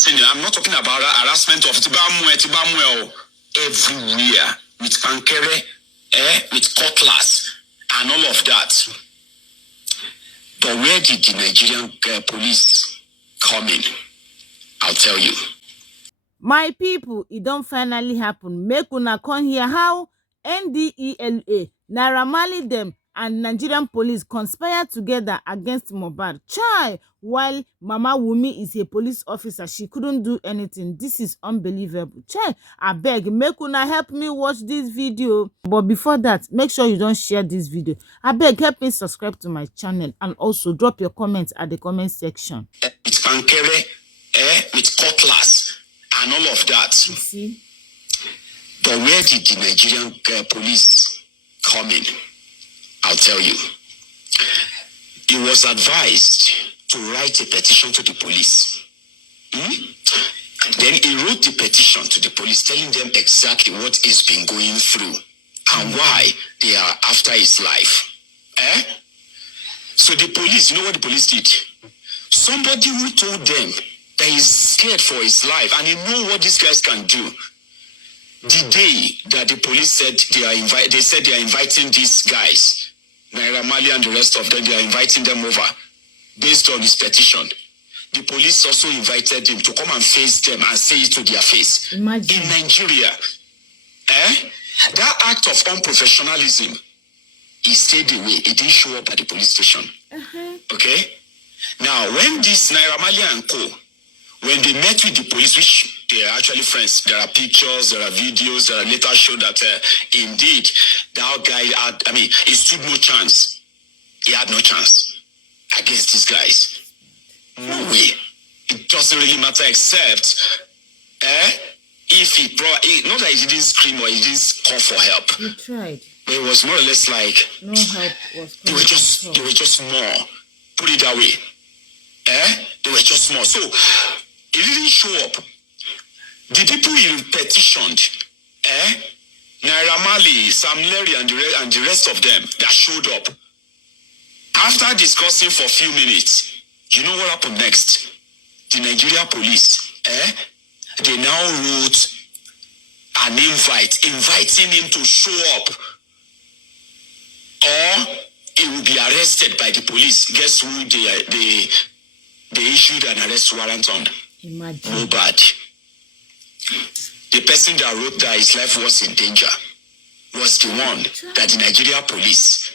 harassing him. I'm not talking about harassment of everywhere with pankere, with cutlass and all of that. But where did the Nigerian police come in? I'll tell you. My people, it don't finally happen. Make una come here how NDLEA, Naira Marley them, and Nigerian police conspire together against Mohbad. Chai, while Mama Wumi is a police officer, she couldn't do anything. This is unbelievable. Chai, I beg, make una help me watch this video. But before that, make sure you don't share this video. I beg, help me subscribe to my channel and also drop your comments at the comment section. With pankere, with cutlass and all of that. You see? But where did the Nigerian police come in? I'll tell you. He was advised to write a petition to the police. Then he wrote the petition to the police telling them exactly what he's been going through and why they are after his life. So the police, you know what the police did? Somebody who told them that he's scared for his life and he know what these guys can do. The day that the police said they are inviting these guys, Naira Marley and the rest of them, they are inviting them over based on his petition. The police also invited him to come and face them and say it to their face. Imagine. In Nigeria, that act of unprofessionalism, he stayed away. He didn't show up at the police station. Okay? Now, when this Naira Marley and co, when they met with the police, which they are actually friends, there are pictures, there are videos that later show that indeed that guy had, he stood no chance. He had no chance against these guys. No way. It doesn't really matter except if he not that he didn't scream or he didn't call for help. He tried. But it was more or less like no help was they were just more. Put it that way. They were just more. So he didn't show up. The people he petitioned, Naira Marley, Sam Larry, and the rest of them that showed up. After discussing for a few minutes, you know what happened next? The Nigeria police, they now wrote an invite, inviting him to show up, or he will be arrested by the police. Guess who they issued an arrest warrant on? Imagine. Mohbad. The person that wrote that his life was in danger was the one that the Nigeria police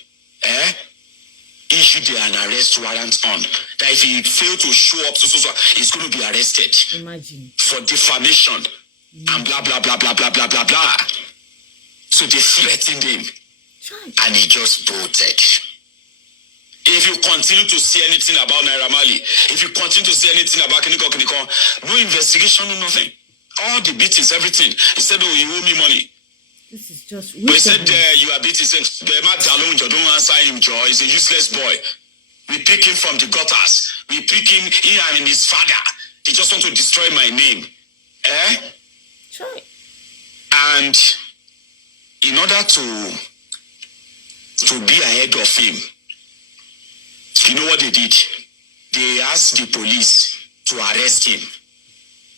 issued an arrest warrant on. That if he failed to show up, he's going to be arrested. Imagine. For defamation and blah, blah, blah, blah, blah, blah, blah, blah. So they threatened him and he just bolted. If you continue to see anything about Naira Marley, if you continue to see anything about Kiniko, no investigation, no nothing. All the beatings, everything. He said, oh, you owe me money. This is just... But he said, you are beating. He said, don't answer him, Joe. He's a useless boy. We pick him from the gutters. We pick him, he and his father. They just want to destroy my name. Sure. And in order to be ahead of him, you know what they did? They asked the police to arrest him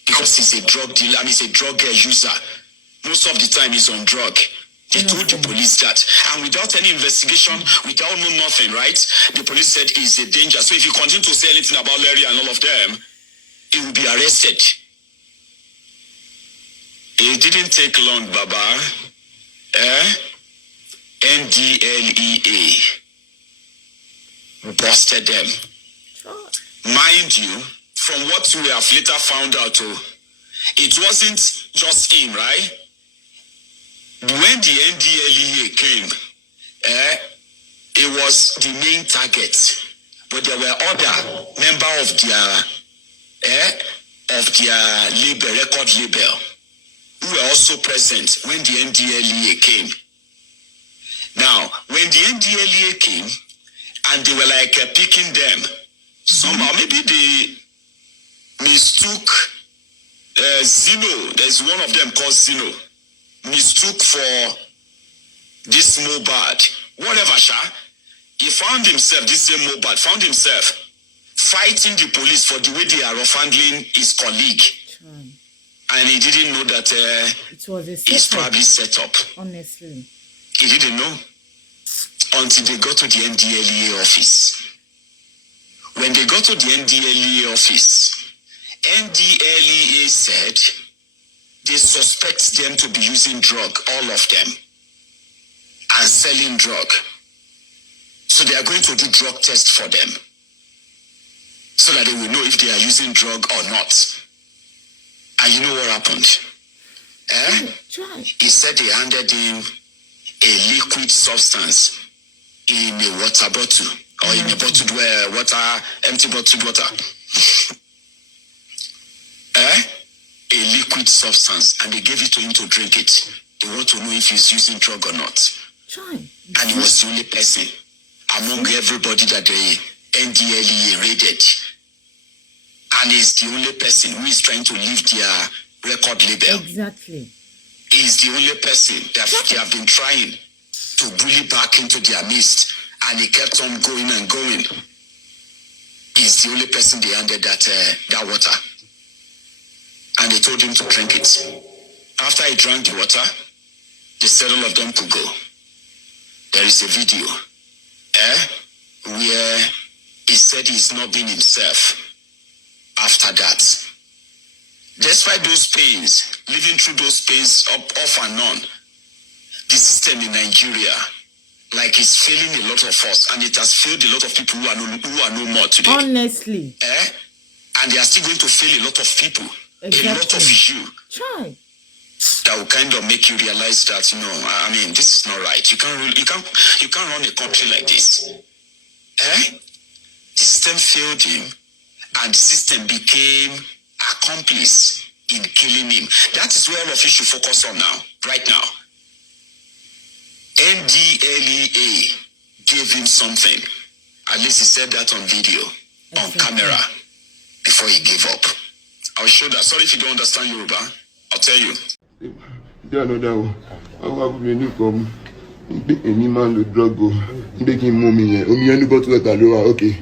because he's a drug dealer. He's a drug user. Most of the time he's on drug. They told the police that. And without any investigation, without nothing, right? The police said he's a danger. So if you continue to say anything about Larry and all of them, he will be arrested. It didn't take long, Baba. NDLEA busted them. Mind you, from what we have later found out, it wasn't just him, right? When the NDLEA came, it was the main target, but there were other members of their label, record label, who were also present when the NDLEA came. Now, when the NDLEA came, and they were like picking them, somehow maybe they mistook Zeno. There's one of them called Zeno. Mistook for this Mohbad. Whatever, Sha. He found himself, this same Mohbad, found himself fighting the police for the way they are rough handling his colleague. And he didn't know that it was a it's probably set up. Honestly. He didn't know until they got to the NDLEA office. When they got to the NDLEA office, NDLEA said they suspect them to be using drug, all of them, and selling drug. So they are going to do drug tests for them so that they will know if they are using drug or not. And you know what happened? He said they handed him a liquid substance in a water bottle or in a bottled water, empty bottled water. A liquid substance, and they gave it to him to drink it. They want to know if he's using drug or not. And he was the only person among everybody that the NDLEA raided. And he's the only person who is trying to leave their record label. Exactly. He's the only person that they have been trying to bully back into their midst, and he kept on going and going. He's the only person they handed that water. And they told him to drink it. After he drank the water, they said all of them could go. There is a video where he said he's not being himself after that. Despite those pains, living through those pains off and on, the system in Nigeria, like, it's failing a lot of us, and it has failed a lot of people who are no more today. Honestly. And they are still going to fail a lot of people. Exactly. A lot of you. That will kind of make you realize that, I mean, this is not right. You can't run a country like this. The system failed him, and the system became accomplice in killing him. That is where all of you should focus on now, right now. NDLEA gave him something. At least he said that on video, on camera, before he gave up. I'll show that. Sorry if you don't understand Yoruba. I'll tell you. Any man with drug go, making mommy, only got to let alone. Okay.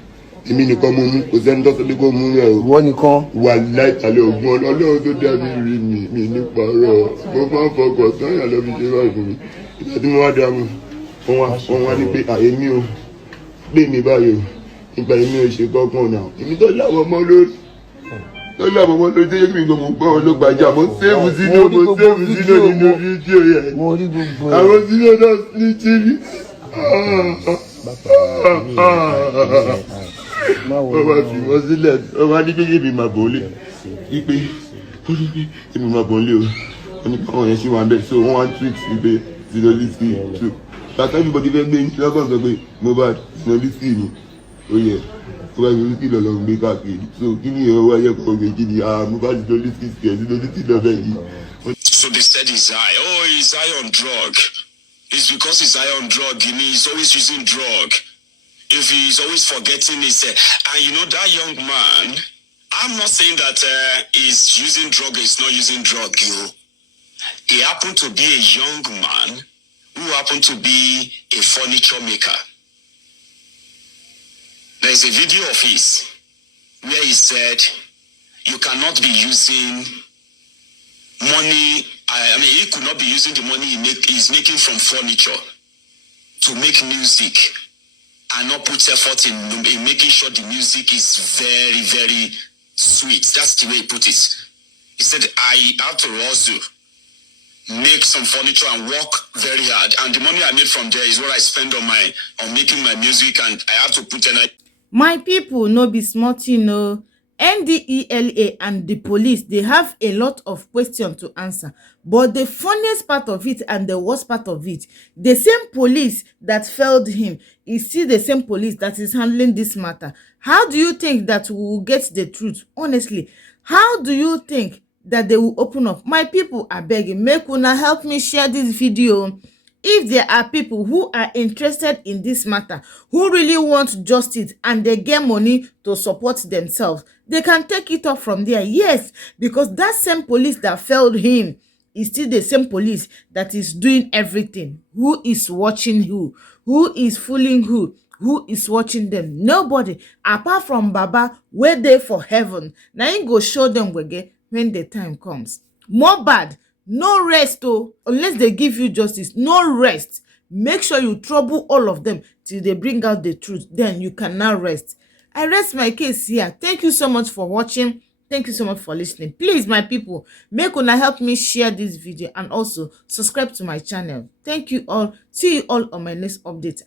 Èmi nìkan mo mú kò sẹ́ni tó sọ pé kó mú rẹ̀ o. Wọ́n nìkan. Wà láìpàlẹ̀ ògùn ọlọ́run tó dá mi rí mi nípa ọ̀rọ̀ mo máa ń fọkàn tán yà lọ́ fi ṣe báyìí fún mi. Ìgbà tí mo wá dá mu wọ́n wá ní pé àyèmí o pé mi báyìí o nípa èmi ò ṣe kọ́kàn náà. Èmi tó láwọn ọmọ lórí tó láwọn ọmọ lórí tó yẹ kí mi gbọ́ mo gbọ́ wọn ló gbàjà mo sẹ́ẹ̀bù sínú nínú fídíò yẹn. Mo rí gbogbo ẹ̀. Àwọn sínú náà ní tírí. Wọ́n wá fi wọ́n sílẹ̀ wọ́n wá ní pé èmi máa bọ̀ lé ipe ó ní pé èmi máa bọ̀ lé o wọ́n ní káwọn yẹn ṣì wà bẹ́ẹ̀ so wọ́n wá tweet ipe Zinoliski too bàtà everybody fẹ́ gbé ní lọ́kàn sọ pé Mohbad Zinoliski ni ó yẹ Mohbad Zinoliski lọ́lọ́ gbé káàkiri so kí ni ìyẹn wáyé kọ́ gbé kí ni Mohbad Zinoliski tiẹ̀ Zinoliski lọ́fẹ̀ yìí. So they said he's high. Oh, he's high on drug. It's because he's high on drug. He's always using drug. If he's always forgetting his... and that young man, I'm not saying that he's using drug or he's not using drug, He happened to be a young man who happened to be a furniture maker. There's a video of his where he said, you cannot be using money... I mean, he could not be using the money he's making from furniture to make music and not put effort in making sure the music is very, very sweet. That's the way he put it. He said, I have to also make some furniture and work very hard. And the money I made from there is what I spend on making my music, and I have to put in. My people no be smart, NDLEA and the police, they have a lot of questions to answer. But the funniest part of it and the worst part of it, the same police that failed him is still the same police that is handling this matter. How do you think that we will get the truth? Honestly, how do you think that they will open up? My people are begging, make una help me share this video. If there are people who are interested in this matter, who really want justice and they get money to support themselves, they can take it up from there. Yes, because that same police that failed him is still the same police that is doing everything. Who is watching who is fooling who, who is watching them? Nobody, apart from Baba wey dey for heaven. Na him go show them gbege when the time comes. Mohbad, no rest oh, unless they give you justice. No rest. Make sure you trouble all of them till they bring out the truth. Then you can now rest. I rest my case here. Thank you so much for watching. Thank you so much for listening. Please, my people, make una help me share this video and also subscribe to my channel. Thank you all. See you all on my next update.